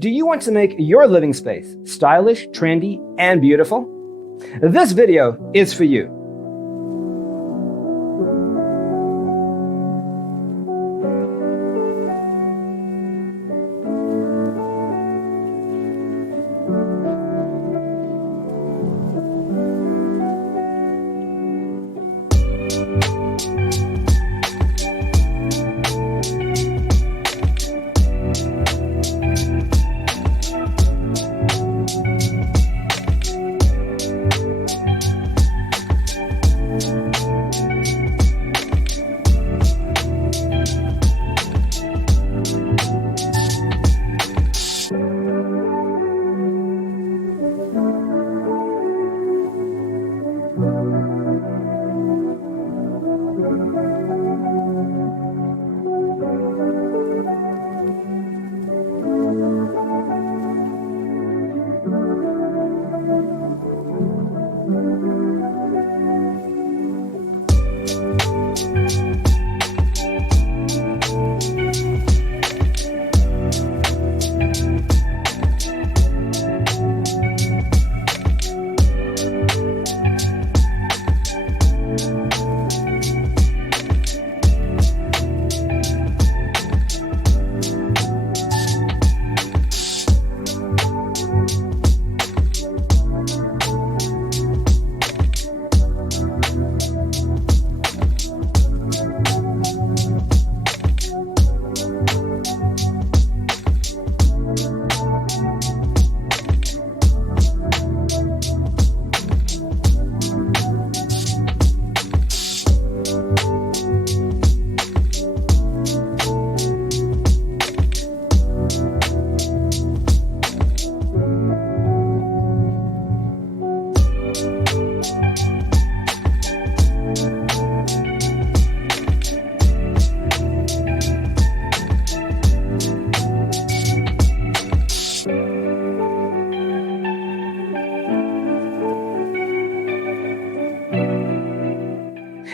Do you want to make your living space stylish, trendy, and beautiful? This video is for you.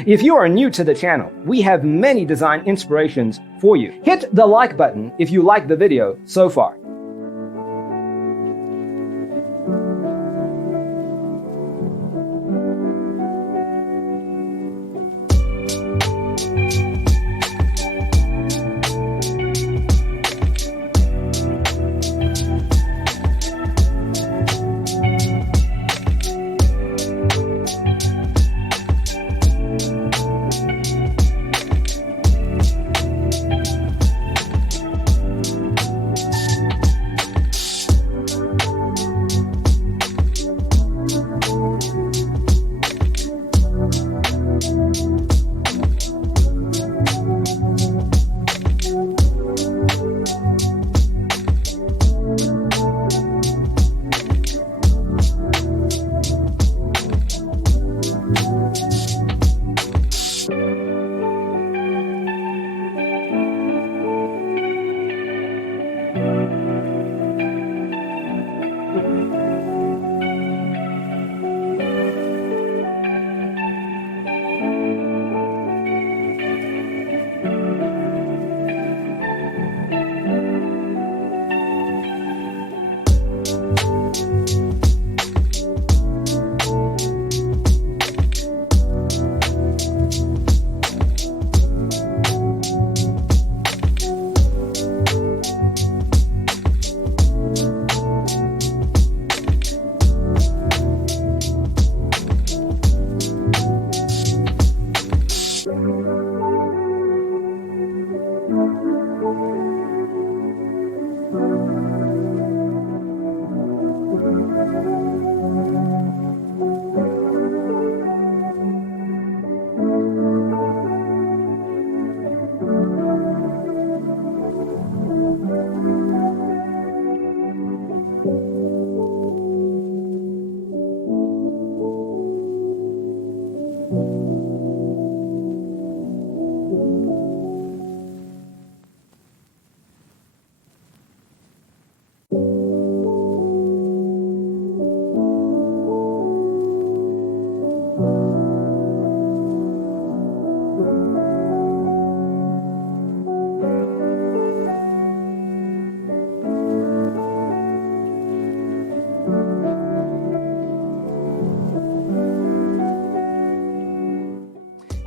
If you are new to the channel, we have many design inspirations for you. Hit the like button if you like the video so far.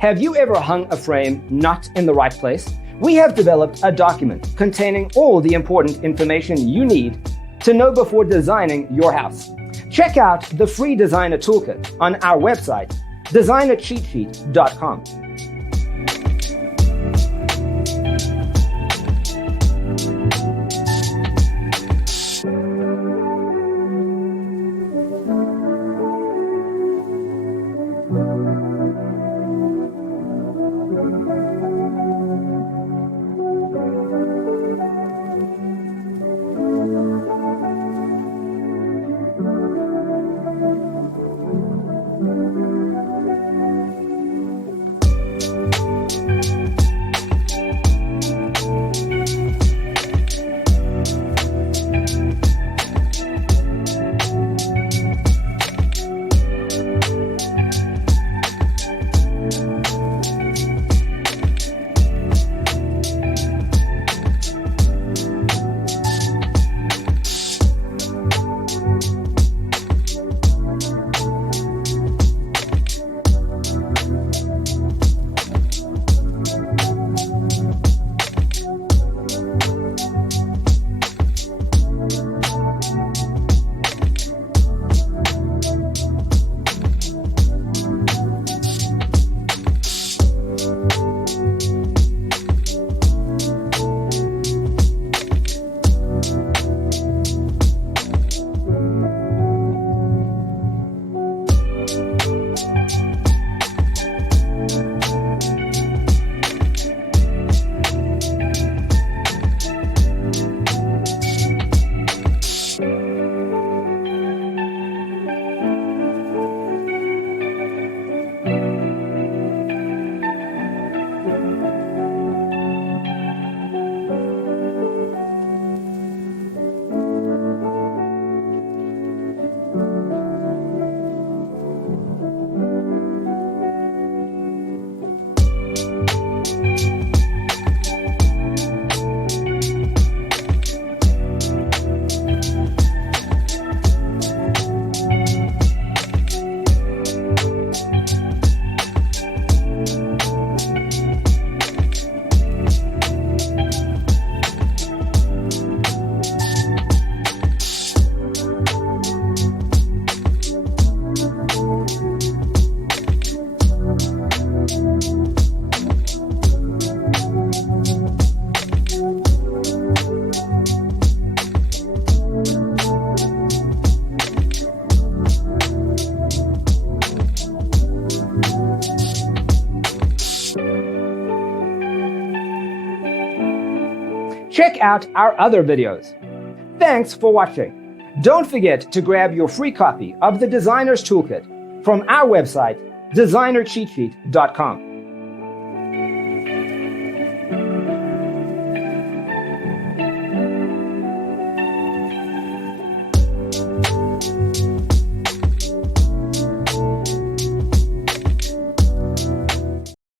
Have you ever hung a frame not in the right place? We have developed a document containing all the important information you need to know before designing your house. Check out the free designer toolkit on our website, designercheatsheet.com. Check out our other videos. Thanks for watching. Don't forget to grab your free copy of the Designer's Toolkit from our website, designercheatsheet.com.